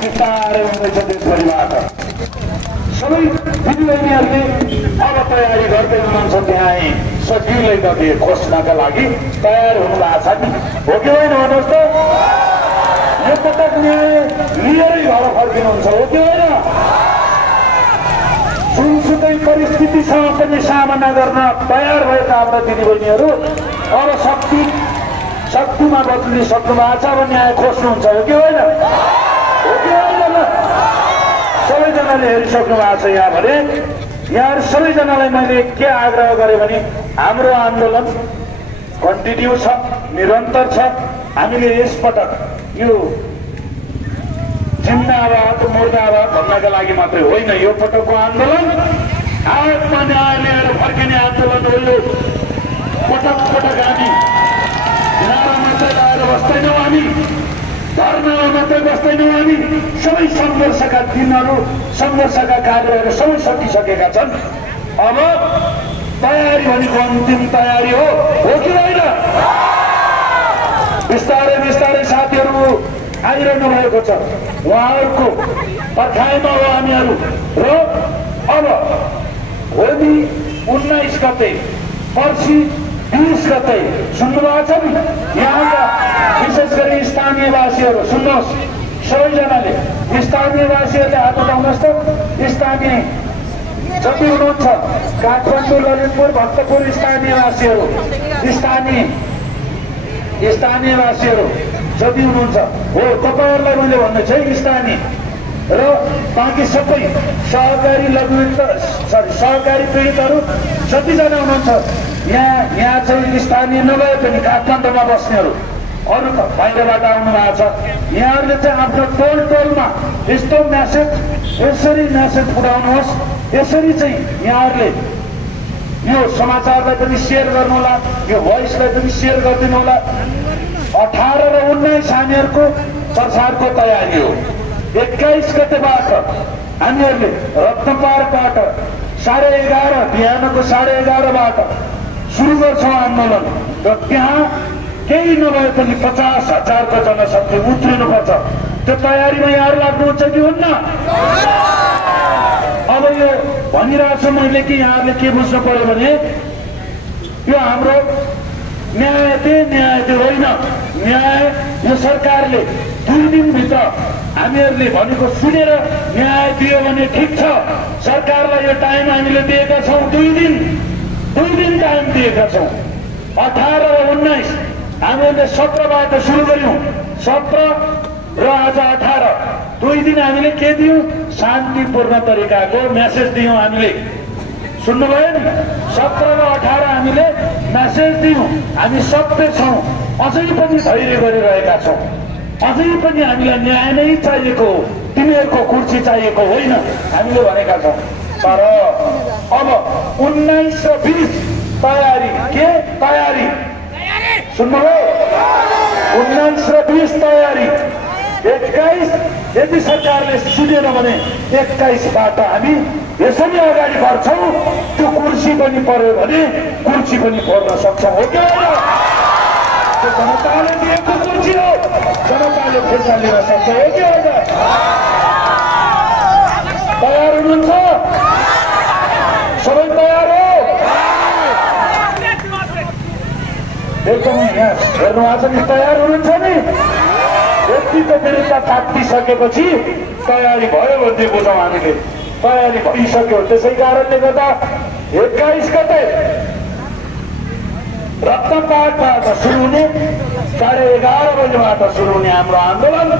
बिस्तारै हुँदैछ देशभरिबाट। सबै दिदीबहिनीहरूले अब तयारी गर्दै हुनुहुन्छ। त्यहाँ सजिलै गते खोज्नका लागि तयार हुनुभएको छ नि, हो कि होइन भन्नुहोस् त? यो पटक न्याय लिएरै घर फर्किनुहुन्छ, हो कि होइन? जुनसुकै परिस्थितिसँग पनि सामना गर्न तयार भएका हाम्रा दिदीबहिनीहरू अब शक्तिमा बदलिसक्नु भएको छ। अब न्याय खोज्नुहुन्छ, हो कि होइन? हो कि होइन? सबैजनाले हेरिसक्नु भएको छ यहाँ भने। यहाँहरू सबैजनालाई मैले के आग्रह गरेँ भने हाम्रो आन्दोलन कन्टिन्यू छ, निरन्तर छ। हामीले यसपटक यो जिन्दाबाद मुर्दाबाद भन्नका लागि मात्रै होइन, यो पटकको आन्दोलन आत्मा न्याय लिएर फर्किने आन्दोलन हो। यो पटक पटक हामी नारा मात्रै लगाएर बस्दैनौँ, हामी धर्नामा मात्रै बस्दैनौँ। हामी सबै सङ्घर्षका दिनहरू, सङ्घर्षका कार्यहरू सबै सकिसकेका छन्। अब तयारी भनेको अन्तिम तयारी हो कि होइन? बिस्तारै बिस्तारै साथीहरू आइरहनु भएको छ। उहाँहरूको पर्खाइमा हो हामीहरू। र अब भोलि 19 गते, पर्सि 20 गते सुन्नुभएको छ नि? यहाँका विशेष गरी स्थानीयवासीहरू सुन्नुहोस्, सबैजनाले स्थानीयवासीहरूले हात उठाउनुहोस् त। स्थानीय जति हुनुहुन्छ, काठमाडौँ, ललितपुर, भक्तपुर स्थानीयवासीहरू जति हुनुहुन्छ हो, तपाईँहरूलाई मैले भन्नु छ स्थानीय र बाँकी सबै सहकारी पीडितहरू जतिजना हुनुहुन्छ यहाँ चाहिँ स्थानीय नभए पनि काठमाडौँमा बस्नेहरू अरू त बाहिरबाट आउनु भएको छ। यहाँहरूले चाहिँ आफ्नो टोलमा यस्तो यसरी मेसेज पुर्याउनुहोस्। यसरी चाहिँ यहाँहरूले यो समाचारलाई पनि सेयर गर्नुहोला, यो भोइसलाई पनि सेयर गरिदिनु होला। 18 र 19 हामीहरूको प्रचारको तयारी हो। 21 गतेबाट हामीहरूले रत्नपार्कबाट 11:30 बिहानको 11:30बाट सुरु गर्छौँ आन्दोलन। र त्यहाँ केही नभए पनि 50,000को जनशक्ति उत्रिनुपर्छ। त्यो तयारीमा यहाँहरू लाग्नुहुन्छ कि हुन्न? अब यो भनिरहेको छु मैले कि यहाँहरूले के बुझ्नु पर्यो भने यो हाम्रो न्याय दियो होइन। न्याय यो सरकारले 2 दिनभित्र हामीहरूले भनेको सुनेर न्याय दियो भने ठिक छ। सरकारलाई यो टाइम हामीले दिएका छौँ, 2 दिन टाइम दिएका छौँ। 18 र 19 हामीहरूले 17बाट सुरु गर्यौँ। 17 र आज 18, 2 दिन हामीले के दियौँ? शान्तिपूर्ण तरिकाको मेसेज दियौँ हामीले। सुन्नुभयो नि? 17 र 18 हामीले मेसेज दियौँ। हामी सत्य छौँ, अझै पनि धैर्य गरिरहेका छौँ। अझै पनि हामीलाई न्याय नै चाहिएको हो, तिमीहरूको कुर्सी चाहिएको होइन हामीले भनेका छौँ। तर अब 19 र 20 तयारी के तयारी सुन्नुभयो? 19 र 20 तयारी। 21 यदि सरकारले सुनेन भने 21बाट हामी यसरी अगाडि बढ्छौँ। त्यो कुर्सी पनि पर्यो भने कुर्सी पनि पर्न सक्छौँ, हो कि होइन? त्यो जनताले दिएको कुर्सी हो, जनताले पैसा लिन सक्छ, हो कि होइन? तयार हुनुहुन्छ? सबै तयार हो? एकदमै यहाँ हेर्नु भएको छ नि, तयार हुनुहुन्छ नि? यतिको विरुद्ध तात्तिसकेपछि तयारी भयो भन्ने बुझौँ हामीले। तयारी भइसक्यो। त्यसै कारणले गर्दा 21 गते रत्नपार्कबाट सुरु हुने, 11:30 बजेबाट सुरु हुने हाम्रो आन्दोलन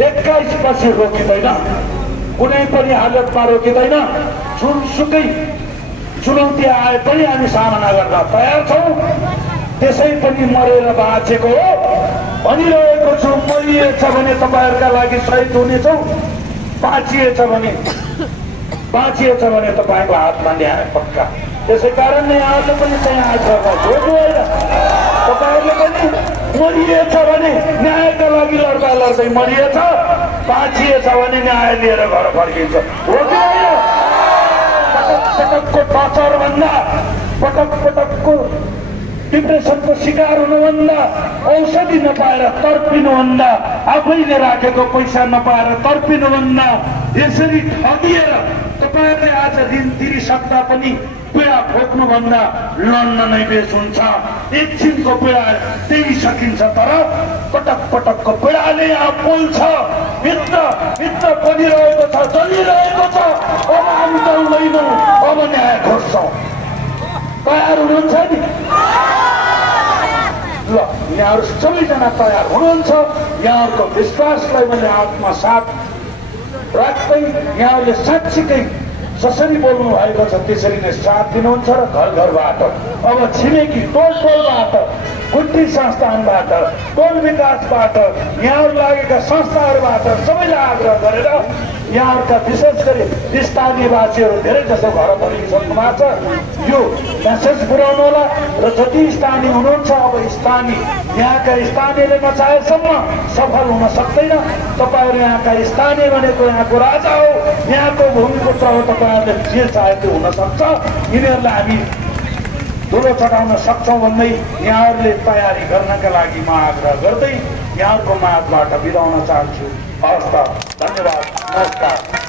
21 पछि रोकिँदैन, कुनै पनि हालतमा रोकिँदैन। जुनसुकै चुनौती आए पनि हामी सामना गर्न तयार छौँ। त्यसै पनि मरेर बाँचेको हो भनिरहेको छु। मरिएछ भने तपाईँहरूका लागि शहीद हुनेछौँ, बाँचिएछ भने तपाईँको हातमा न्याय पक्का। त्यसै कारणले यहाँहरूले पनि चाहिँ आग्रह गर्छु, होइन? तपाईँहरूले पनि मरिएछ भने न्यायका लागि लड्दै मरिएछ, बाँचिएछ भने न्याय लिएर घर फर्किन्छ, हो कि होइन? पटकको टर्चर भन्दा, पटकको डिप्रेसनको शिकार हुनुभन्दा, औषधि नपाएर तर्पिनुभन्दा, आफैले राखेको पैसा नपाएर तर्पिनुभन्दा, यसरी ठगिएर तपाईहरुले आज ऋण तिरिसक्दा पनि पीडा भोग्नुभन्दा लड्न नै बेस हुन्छ। एकछिनको पीडा त्यही सकिन्छ, तर पटक पटकको पीडाले यहाँ पोल्छ, भित्र भित्र बनिरहेको छ, जलिरहेको छ। अब हामी चल्दैनौँ, अब न्याय खोज्छौँ। तयार हुनुहुन्छ नि? ल, यहाँहरू सबैजना तयार हुनुहुन्छ? यहाँहरूको विश्वासलाई मैले आत्मसात राख्दै यहाँहरूले साँच्चीकै जसरी बोल्नु भएको छ त्यसरी नै साथ दिनुहुन्छ र घर घरबाट, अब छिमेकी टोल टोलबाट, कुटी संस्थानबाट, टोल विकासबाट, यहाँहरू लागेका संस्थाहरूबाट सबैलाई आग्रह गरेर यहाँहरूका विशेष गरी स्थानीयवासीहरू धेरै जसो घर बनिसक्नु भएको छ, यो मेसेज पुर्याउनु होला। र जति स्थानीय हुनुहुन्छ, अब स्थानीय यहाँका स्थानीयले नचाहेसम्म सफल हुन सक्दैन। तपाईहरु यहाँका स्थानीय भनेको यहाँको राजा हो, यहाँको भूमिपुत्र हो। तपाईहरुले जे चाहे त्यो हुन सक्छ। यिनीहरूलाई हामी धुलो चढाउन सक्छौँ भन्दै यहाँहरूले तयारी गर्नका लागि म आग्रह गर्दै यहाँहरूको माझबाट बिदा हुन चाहन्छु। हवस् त, धन्यवाद, नमस्कार।